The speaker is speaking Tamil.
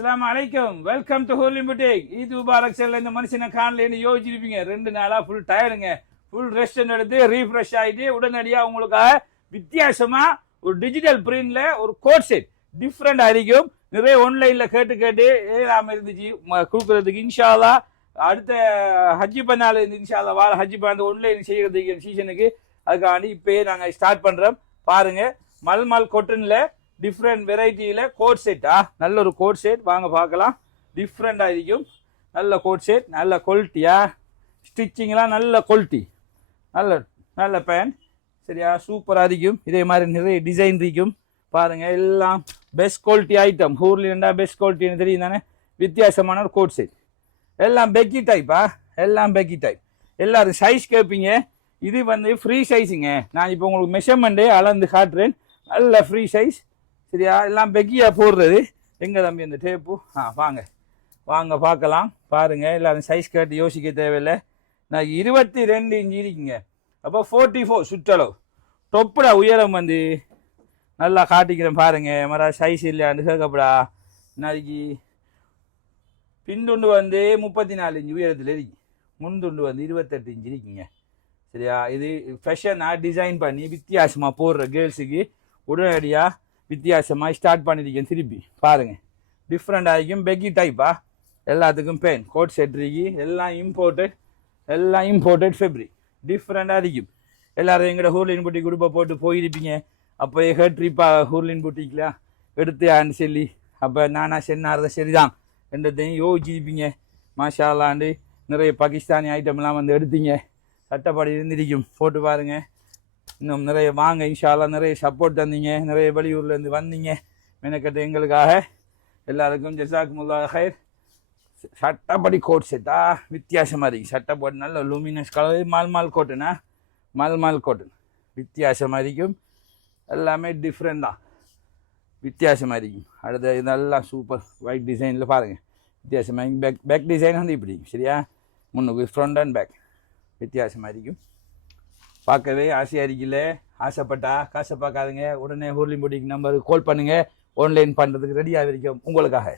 அஸ்லாம் அலைக்கும் வெல்கம் டு ஹோலி புட்டேக் ஈத் முபாரக் செல்ல இந்த மனுஷனை காணலேன்னு யோசிச்சிருப்பீங்க. ரெண்டு நாளாக ஃபுல் டயருங்க ஃபுல் ரெஸ்ட் எடுத்து ரீஃப்ரெஷ் ஆகிட்டு உடனடியாக உங்களுக்காக வித்தியாசமாக ஒரு டிஜிட்டல் பிரிண்டில் ஒரு கோட் செட் டிஃப்ரெண்ட் இருக்கும். நிறைய ஆன்லைனில் கேட்டு கேட்டு ஏறாம இருந்துச்சு. ம- இன்ஷாலா அடுத்த ஹஜ்ஜி பண்ணால் இன்ஷாலா வார ஹஜ்ஜி பண்ண ஆன்லைன் செய்கிறதுக்கு சீசனுக்கு அதுக்காண்டி இப்போயே நாங்கள் ஸ்டார்ட் பண்ணுறோம் பாருங்கள் மல்மால் கொட்டனில் டிஃப்ரெண்ட் வெரைட்டியில் கோட் செட்டா நல்ல ஒரு கோட் செட் வாங்க பார்க்கலாம். டிஃப்ரெண்டாக இருக்கும். நல்ல கோட் செட் நல்ல குவாலிட்டியா ஸ்டிச்சிங்லாம் நல்ல குவாலிட்டி நல்ல நல்ல பேண்ட் சரியா? சூப்பராக இருக்கும். இதே மாதிரி நிறைய டிசைன் இருக்கும். பாருங்கள் எல்லாம் பெஸ்ட் குவாலிட்டி ஐட்டம் ஹூர்லிண்டா பெஸ்ட் குவாலிட்டின்னு தெரியும் தானே? வித்தியாசமான ஒரு கோட் செட் எல்லாம் பெக்கி டைப்பா எல்லாம் பெக்கி டைப் எல்லாரும் சைஸ் கேட்பீங்க இது வந்து ஃப்ரீ சைஸுங்க நான் இப்போ உங்களுக்கு மெஷர்மெண்ட்டே அளந்து காட்டுறேன். நல்ல ஃப்ரீ சைஸ் சரியா? எல்லாம் பெக்கியாக போடுறது? எங்கே தம்பி இந்த டேப்பு ஆ வாங்க. வாங்க பார்க்கலாம். பாருங்கள் எல்லாரும் சைஸ் கேட்டு யோசிக்க தேவையில்லை. நான் இருபத்தி ரெண்டு இன்ச்சு இருக்குங்க அப்போ ஃபோர்ட்டி ஃபோர் சுற்றளவு. தொப்புட உயரம் வந்து நல்லா காட்டிக்கிறேன் பாருங்க. மர சைஸ் இல்லையான்னு கேட்கப்படா. நாளைக்கு பின்துண்டு வந்து முப்பத்தி நாலு இன்ச்சு உயரத்தில் இருக்கு. முன்துண்டு வந்து இருபத்தெட்டு இன்ச்சு இருக்குங்க. சரியா? இது ஃபேஷனாக டிசைன் பண்ணி வித்தியாசமாக போடுற கேர்ள்ஸுக்கு உடனடியாக வித்தியாசமாக ஸ்டார்ட் பண்ணியிருக்கேன் திருப்பி. பாருங்கள் டிஃப்ரெண்ட் ஆகிக்கும் பெக்கி டைப்பா எல்லாத்துக்கும் பெயின் கோட் செட்ரிக்கு எல்லாம் இம்போர்ட்டட் எல்லாம் இம்போர்ட்டட் ஃபெப்ரிக் டிஃப்ரெண்டாக இருக்கும். எல்லாரும் எங்களோட ஹூர்லின் புட்டி குரூப்பை போட்டு போயிருப்பீங்க. அப்போ ஹேர் ட்ரிப்பாக ஹூர்லின் புட்டிக்கில் எடுத்தியான்னு சொல்லி அப்போ நானா சென்னாரத சரிதான். ரெண்டத்தையும் யோசிச்சிருப்பீங்க. மாஷாலாண்டு நிறைய பாகிஸ்தானி ஐட்டம்லாம் வந்து எடுத்தீங்க. சட்டப்படி இருந்திருக்கும். போட்டு பாருங்கள் இன்னும் நிறைய வாங்க இன்ஷால்லா நிறைய சப்போர்ட் தந்தீங்க நிறைய வெளியூர்லேருந்து வந்தீங்க. மெனக்கட்டு எங்களுக்காக எல்லாருக்கும் ஜசாக்குமுல்லா ஹைர் சட்டப்படி கோட் செட்டா வித்தியாசமாக இருக்கு. சட்டப்படி நல்ல லூமினஸ் கலர் மால் மால் கோட்டுனா மால் மால் வித்தியாசமாக இருக்கும். எல்லாமே டிஃப்ரெண்ட் தான். வித்தியாசமாக இருக்கும். அடுத்த இதெல்லாம் சூப்பர் ஒயிட் டிசைனில் பாருங்கள் வித்தியாசமாக பேக் பேக் டிசைன் வந்து இப்படி சரியா? முன்னுக்கு ஃப்ரண்ட் அண்ட் பேக் வித்தியாசமாக இருக்கும். பார்க்கவே ஆசையாக இருக்குல்ல ஆசைப்பட்டா காசை பார்க்காதுங்க. உடனே ஹூர்லின் நம்பருக்கு கால் பண்ணுங்கள் ஆன்லைன் பண்ணுறதுக்கு ரெடியாக இருக்கும். உங்களுக்காக.